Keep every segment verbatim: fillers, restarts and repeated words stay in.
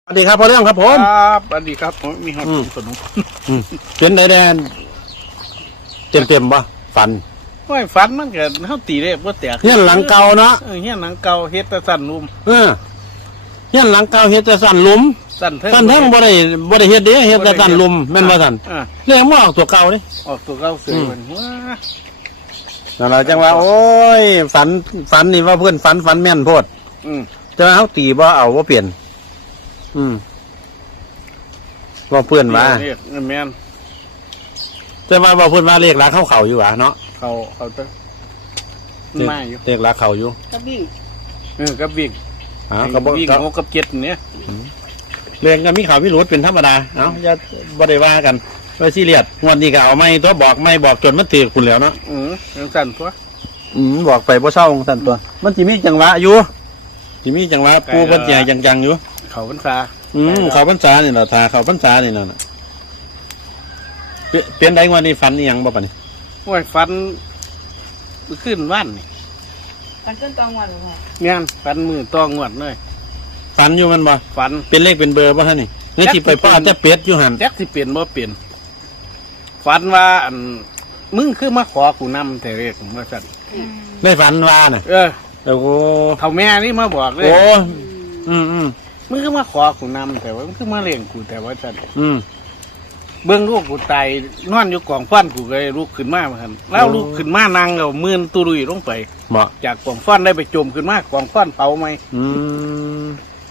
สวัสดีครับพ่อเรื่องครับผมครับสวัสดีครับผมมีความสนุกเป็นไดแดนเต็มเต็มป่ะฟันว่าฟันมันเกิดเขาตีได้บ่แตกเฮี้ยนหลังเก่าเนาะเฮี้ยนหลังเก่าเฮ็ดแต่สั้นลุ่มเออเฮี้ยนหลังเก่าเฮ็ดแต่สั้นลุ่มสั้นเท่าสั้นเท่งบ่ได้บ่ได้เฮ็ดเด้เฮ็ดแต่สั้นลุ่มแม่นบ่สั้นเรื่องมันออกตัวเก่าเด้ออกตัวเก่าเสือมันว้านั่นล่ะจังว่าโอ้ยฝันฝันนี่ว่าเพิ่นฝันฝันแม่นโพดอืมแต่ว่าเฮาตีบ่เอาบ่เปลี่ยนอืมว่าเพื่อนว่าเรียกแม่นแต่ว่าว่าเพื่อนว่าเลขรักเข้าเข่าอยู่หว่าเนาะเขาเขาจะมาอยู่เลขรักเข่าอยู่กับวิ่งเออกับวิ่งอ๋อกับวิ่งหกกับเจ็ดเนี่ยเรื่องก็มีข่าวพิรุธเป็นธรรมดาเนาะอย่าบ่ได้ว่ากันว่าซีเรียสงวดนี้ก็เอาไม่ตัวบอกไม่บอกจนมันตื่นคุณแล้วเนาะอืมยังสั่นตัวอืมบอกไปบ่เศร้าสั่นตัวมันสิมีจังหวะอยู่สิมีจังหวะปูเพิ่นใหญ่จังๆอยู่เขาพรรษาอืมเขาพรรษานี่แหละทาเขาพรรษานี่น่ะเปลี่ยนได้งวดนี้ฝันอีหยังบ่ปะนี่โอ้ยฝันขึ้นว่านนี่ฝันขึ้นตองวันหรือเปล่าเนี่ยฝันมือตองงวดเลยฝันอยู่มันบ่ฝันเป็นเลขเป็นเบอร์บ่ท่านนี่นี่สิไปป้าแต่เป็ดอยู่หั่นแจ็คสิเปลี่ยนบ่เปลี่ยนฝันว่าอันมึงคือมาขอกูนำแต่เรียกว่าสั่นได้ฝันว่าน่ะเออโอ้โหเท่าแม่นี่มาบอกเลยโอ้อืมอืมมึงคือมาขอกูนำแต่ว่ามึงคือมาเลี้ยงกูแต่ว่าสั่นอืมเบื้องลูกกูตายนอนอยู่กองฟ้อนกูก็เลยลุกขึ้นมาเหมือนกันแล้วลุกขึ้นมานั่งเอามือตุรุยลงไปจากกองฟ้อนได้ไปจมขึ้นมากองฟ้อนเผาไหมอืม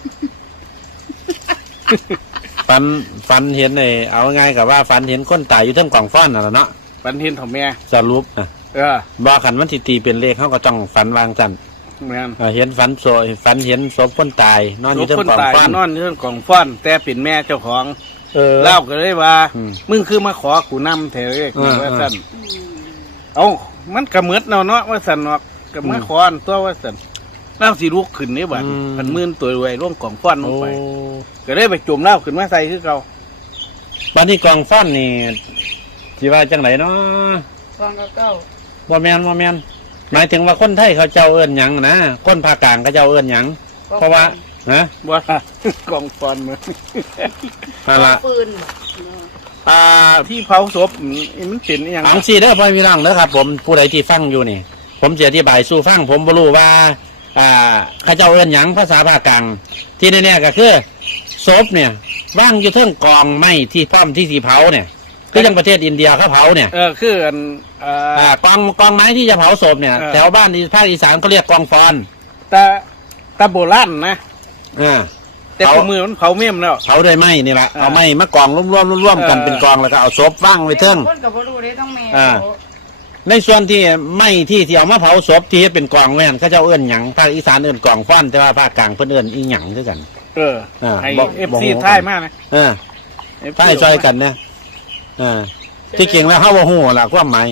ฝันฝันเห็นเลยเอาไงกับว่าฝันเห็นคนตายอยู่เทิงกองฟ้อนน่ะเนาะฝันเห็นเท่าแม่สรุปอ่ะเออบ่ขันมันสิตีเป็นเลขเขาก็ต้องฝันวางจันแม่นเห็นฝันโซฝันเห็นศพคนตายนอนอยู่เทิงกองฟ้อนนอนอยู่เทิงกองฟ้อนแต่เป็นแม่เจ้าของเออเล่าก็เลยว่ามึงคือมาขอกูนำแถวเรียกว่าสั่นเอามันกระเมิดเนาะเนาะว่าสั่นเนาะกระเมิดขอนตัวว่าสั่นเล่าสิลุกขึ้นนี่บัดมันมื่นตัวรวยร่วงกองฟ้อนลงไปก็เลยไปจมเล่าขึ้นมาใส่คือเขาบ้านนี้กองฟ้อนนี่ที่ว่าจังไหนเนาะกองกับเก้าบ่แมนบ่แมนหมายถึงว่าคนไทยเขาเจ้าเอิ้นหยังนะคนภาคกลางเขาเจ้าเอิ้นหยังเพราะว่าฮะว่ากองฟ้อนมันอะไรปืนอ่าที่เผาศพมันเป็นอย่างอังซีเด้อพ่อพี่น้องเด้อครับผมผู้ใดที่ฟังอยู่นี่ผมจะอธิบายสู่ฟังผมบ่รู้ว่าอ่าเขาเจ้าเอิ้นหยังภาษาภาคกลางที่แน่ๆก็คือศพเนี่ยว่างอยู่เทิงกองไม้ที่พร้อมที่สีเผาเนี่ยคือยังประเทศอินเดียเขาเผาเนี่ยเออคืออันอ่ากองกองไม้ที่จะเผาศพเนี่ยแถวบ้านที่ภาคอีสานเขาเรียกกองฟอนแต่แต่โบราณนะอ่าแต่มือมันเผาเมี่ยมแล้วเผาด้วยไม้นี่แหละเอาไม้มากองร่วมๆร่วมๆกันเป็นกองแล้วก็เอาศพว่างไว้เทิงคนกับบ่รู้ได้ต้องแม่อ่าในส่วนที่ไม้ที่ที่เอามาเผาศพที่เป็นกองไว้นั่นเขาเจ้าเอิ้นหยังภาคอีสานเอิ้นกองฟ้อนแต่ว่าภาคกลางเพิ่นเอิ้นอีหยังคือกันเออไอเอฟซีท้ายมากนะเออท้ายซอยกันเนี่ยอ่าที่เก่งแล้วเฮาบ่ฮู้ล่ะความหมาย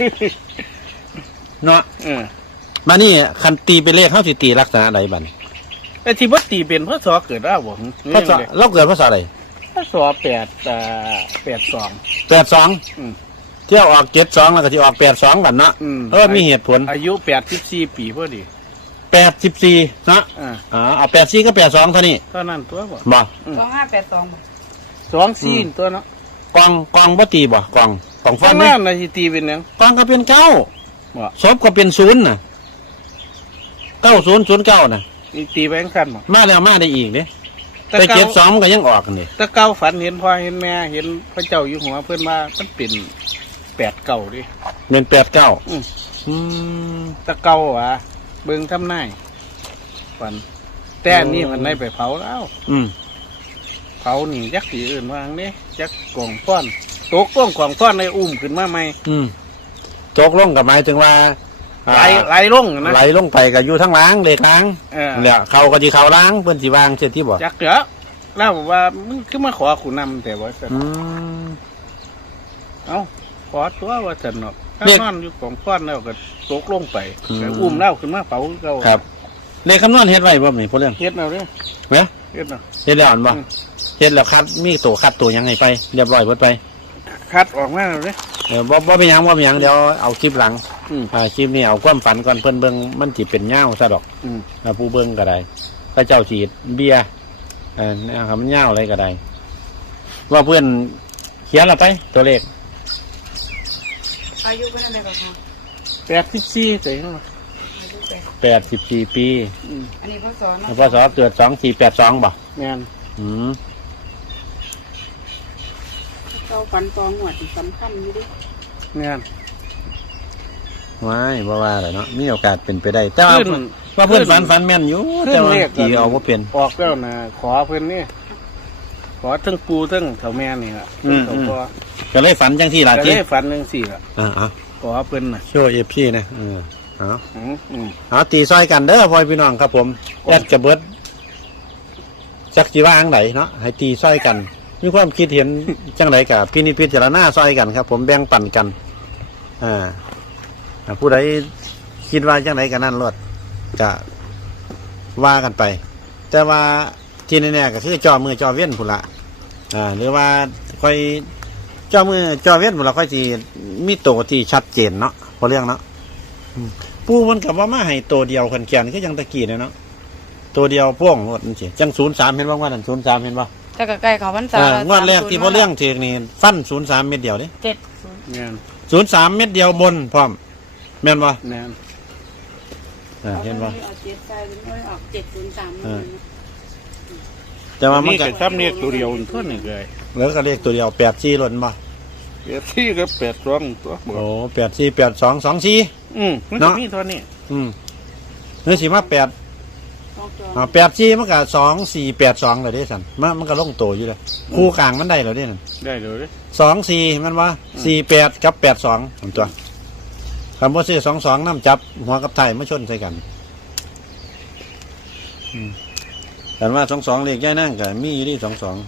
เนาะเออมานี่คันตีเป็นเลขเฮาสิตีลักษณะใดบัดไอ้ที่บ่ตีเป็นพศเกิดแล้วบ่พศเราเกิดพศใดพศแปดอ่าแปดสองแปดสองอืมเที่ยวออกเจ็ดสองแล้วก็สิออกแปดสองบัดเนาะเออมีเหตุผลอายุแปดสิบสี่ปีพอดีแปดสิบสี่เนาะอ่าอ๋อเอาแปดสี่ก็แปดสองเท่านี้เท่านั้นตัวบ่บ่สองห้าแปดสองบ่สองสี่ตัวเนาะกองกองบ่ตีบ่กองกองฟันนี่น่ะสิตีเป็นหยังกองก็เป็นเก้าบ่ศพก็เป็นศูนย์น่ะเก้าศูนย์ศูนย์เก้าน่ะนี่ตีแบงค์กันบ่มาแล้วมาได้อีกเด้แต่เจ็ดสองก็ยังออกกันนี่แต่เก้าฝันเห็นพ่อเห็นแม่เห็นพระเจ้าอยู่หัวเพิ่นว่ามันเป็นแปดเก้าดิเป็นแปดเก้าอืมอืมตะเก้าว่ะเบิ่งทำนายฝันแต่นี่มันได้ไปเผาแล้วอืมเผานี่ยักษ์สีอื่นวางนี่ยักษ์กองฟ้อนตกล่องกองฟ้อนในอุ้มขึ้นมาไหมอืมตกลงกับหมายถึงว่าไหลไหลลงนะไหลลงไปกับอยู่ทั้งล้างเด็กล้างเนี่ยเขาก็ที่เขาล้างเพื่อนสีวางเช่นที่บอกยักษ์เยอะแล้วบอกว่ามึงขึ้นมาขอขุนนำแต่ว่าอืมเอ้าขอตัวว่าฉันเนาะถ้านอนอยู่กองฟ้อนแล้วก็ตกลงไปแต่อุ้มเล่าขึ้นมาเผาเราครับเลขคำนวณเฮ็ดไว้บ่นี่พวกเรื่องเฮ็ดเอาเลยเนาะเฮ็ดเนาะเฮ็ดแล้วอ่านบ่เฮ็ดแล้วคัดมีตัวคัดตัวยังไงไปเรียบร้อยหมดไปคัดออกมาเลยเออบ่บ่เป็นหยังบ่เป็นหยังเดี๋ยวเอาคลิปหลังอ่าคลิปนี้เอาความฝันก่อนเพิ่นเบิ่งมันสิเป็นยาวซะดอกอืมผู้เบิ่งก็ได้พระเจ้าสิเบียร์เออเนี่ยครับมันยาวอะไรก็ได้ ว่าเพื่อนเขียนเราไปตัวเลขอายุเป็นอะไรกับเขาแปดสิบสี่เจ๋งอายุแปดแปดสิบสี่ปีอันนี้พศเนาะพศเกิดสองสี่แปดสองบ่งานอืมเราฝันตองหวดสำคัญอยู่ดิงานว้ายบ่ว่าเลยเนาะมีโอกาสเป็นไปได้แต่ว่าขึ้นว่าเพื่อนฝันฝันแม่นอยู่ขึ้แต่นว่าเลขกี่เอาว่าเป็นออกแล้วนะขอเพิ่นนี่ขอทั้งปูทั้งเถาแม่นี่ล่ะเขาก็ก็เลยฝันจังที่ล่ะก็ที่เลยฝันหนึ่งสี่ล่ะอ่าอ่าขอเพิ่นน่ะโชว์เอฟซีนะเออเอาอืมอืมเอาตีซอยกันเด้อพ่อพี่น้องครับผมแอดกระเบิดจักจีว่าอังไหนเนาะให้ตีซอยกัน มีความคิดเห็นจังไรกับพี่นิจพิจารณาซอยกันครับ ผมแบ่งปันกันอ่าอ่าผู้ใดคิดว่าจังไรกันนั่นรถจะว่ากันไป แต่ว่าที่แน่ๆก็คือจอมือจอเว้นพุ่นละอ่าหรือว่าค่อยจอมือจอเว้นพุ่นละค่อยที่มีโตวที่ชัดเจนเนาะพอเรื่องเนาะอืมปูมันกับว่ามาให้ตัวเดียวขันแขนก็ยังตะกี้เนี่ยเนาะตัวเดียวพ่วงรถนั่นสิจังศูนย์สามเห็นบ้างว่านั่นศูนย์สามเห็นบ้างแต่ก็ใกล้เขาพรรษาอ่างวดแรกที่พอเรื่องเทกนี่ฟันศูนย์สามเม็ดเดียวเด้เจ็ดศูนย์งานศูนย์สามเม็ดเดียวบนพร้อมแม่นบ่งานอ่าเห็นบ่เอาเจ็ดใส่เป็นด้วยออกเจ็ดศูนย์สามแต่ว่ามันนี่ก็ก็ทำเรียกตัวเดียวเท่านี้เลยแล้วก็เรียกตัวเดียวแปดสี่ล้นบ่เปียที่ก็แปดสองตัวหมดโอ้แปดสี่แปดสองสองสี่อืมมันเนาะจะมีเท่านี้อืมนี่สิมาแปดอ่าแปดสี่มันก็สองสี่แปดสองเลยเด้สันมันมันก็ลงโตอยู่เลยคู่กลางมันได้แล้วเด้นั่นได้เลยสองสี่มันว่าสี่แปดกับแปดสองตัวคำว่าซื้อสองสองน้ำจับ หัวกับไทยมาชนใส่กันอืมแต่ว่าสองสองเลขย่ายนั่งกับมีอยู่ที่สองสอง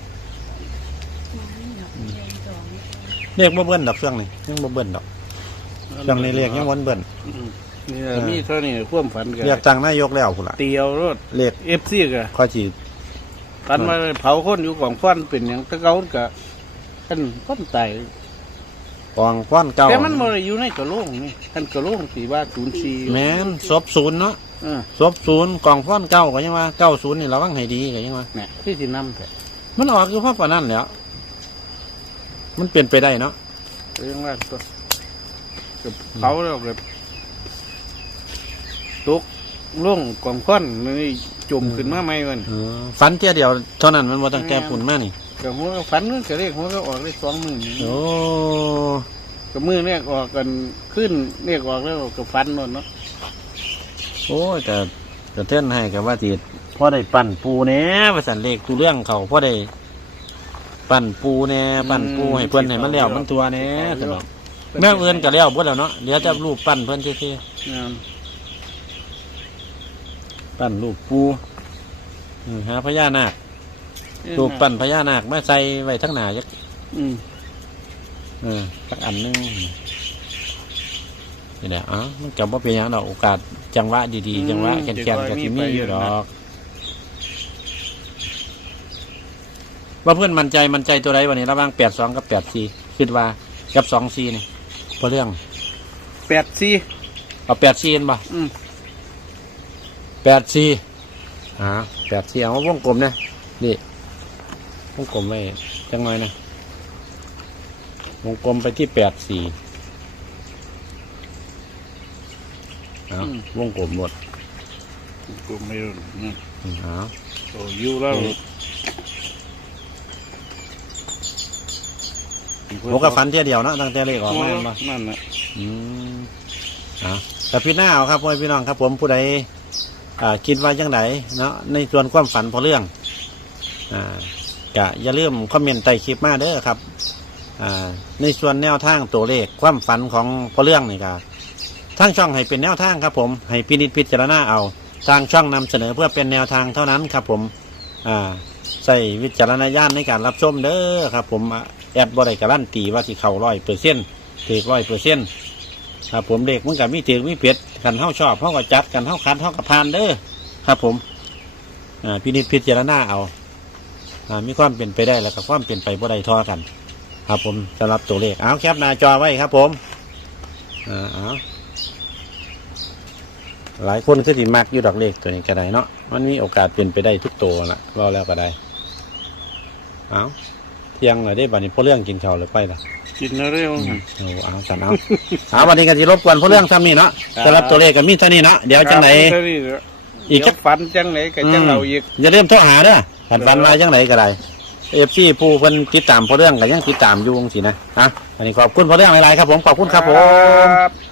เลขบ่เบิ้ลดอกเครื่องนี่ยังบ่เบิ้ลดอกเครื่องนี้เลขยังวันเบิ้ลอืมนี่แหละมีเท่านี้ความฝันกันเรียกตั้งนายกแล้วพุ่นละเตียวรถเลขเอฟซีกันข้อจีฝันมาเผาคนอยู่ของฟันเป็นอย่างตะเกากับท่านก้นไตกองฟ้อนเก่าแต่มันมาอยู่ในกระโหลกนี่ท่านกระโหลกสีว่าศูนย์สี่แม่นศพศูนย์เนาะเออศพศูนย์กองฟ้อนเก่าก็ยังว่าเก้าศูนย์นี่ระวังให้ดีก็ยังว่าเนี่ยที่สินำแต่มันออกอยู่เพราะปานนั้นแหล้ว มันเปลี่ยนไปได้เนาะเรื่องว่าตัวกับเผาแล้วแบบตกล่วงกองฟันนี่จมขึ้นมาไม่มันเออฝันเที่ยเดียวเท่านั้นมันว่าตั้งแต่ปุ่นมานี่กับหัวก็ฝันมันก็เรียกหัวก็ออกได้สองมือนี่โอ้กับมือเรียกออกกันขึ้นเรียกออกแล้วกับฟันนนเนาะโอ้ยแต่แต่เท่นให้กับว่าตีพ่อได้ปั่นปูแหน่ภาษาเลขตูเรื่องเขาพ่อได้ปั่นปูแหน่ปั่นปูให้เพื่อนให้มันแล้วมันตัวแหน่สนองแม่เอินก็แล้วเพื่อนแล้วเนาะเดี๋ยวจะรูปปั่นเพื่อนเท่งานๆปั่นรูปปูอืมหาพญานาครูปปั่นพญานาคมาใส่ไว้ทั้งหน้าจักอืมเออสักอันหนึงนี่แหละอ๋อมันจำว่าเป็นอย่างดอกโอกาสจังหวะดีๆจังหวะแก่นๆกับที่มีอยู่ดอก ว่าเพื่อนมั่นใจมั่นใจตัวใดวันนี้ระหว่างแปดสองกับแปดสี่คิดว่ากับสองสี่นี่พอเรื่องแปดสี่เอาแปดสี่เห็นบ่อืมแปดสี่อ่าแปดสี่เอาวงกลมนะนี่วงกลมไว้จังหน่อยนะวงกลมไปที่แปดสี่เอาวงกลมหมดกูไม่รู้อืมอืมเอาโอ้อยู่แล้วผมก็ฝันเที่ยวเดียวเนาะตั้งแต่เลขออกมาบ่นั่นน่ะอืมอ่าแต่พี่หน้าเอาครับพ่อพี่น้องครับ ผมผู้ใดอ่าคิดว่าจังไดเนาะในส่วนความฝันพอเรื่องอ่ากะอย่าลืมคอมเมนต์ใต้คลิปมาเด้อครับอ่าในส่วนแนวทางตัวเลขความฝันของพอเรื่องนี่ครับทางช่องให้เป็นแนวทางครับ ผมให้พินิจพิจารณาเอาทางช่องนำเสนอเพื่อเป็นแนวทางเท่านั้นครับ ผมอ่าใส่วิจารณญาณในการรับชมเด้อครับ ผมแอดบริการันตีว่าที่เขาร้อยเปอร์เซ็นต์ถือร้อยเปอร์เซ็นต์ครับผมเด็กมันกับมีถือมีเผ็ดกันเท่าชอบเท่ากับจัดกันเท่าคัดเท่ากับพานเด้อครับผมอ่าพินิจพิจารณาเอาอ่ามีความเป็นไปได้แล้วก็ความเป็นไปบ่ได้ทอกัน ครับผมสำหรับตัวเลขเอาแคปหน้าจอไว้ครับ ผมอ่าเอาหลายคนคือสิมักอยู่ดอกเลขตัวนี้ก็ได้เนาะมันมีโอกาสเป็นไปได้ทุกตัวละเว่าแล้วก็ได้เอาเที่ยงเลยได้บัดนี้พอเรื่องกินข้าวเลยไปละกินเร็วอืมเอาเอาสันเอา เอาวันนี้ก็สิรบกวนพอเรื่องซ้ำนี่เนาะสำหรับตัวเลขก็มีเท่านี้เนาะเดี๋ยวจังไหน อีอีกกจักฝันจังไหนกับจังเราอีกอย่าลืมโทรหาเด้อผ่านฟันมาจังไหนก็ได้เอฟซีผู้เพิ่นติดตามพอเรื่องก็ยังติดตามอยู่จังซี่นะอ่ะวันนี้ขอบคุณพอเรื่องหลายๆครับผมขอบคุณครับผมครับ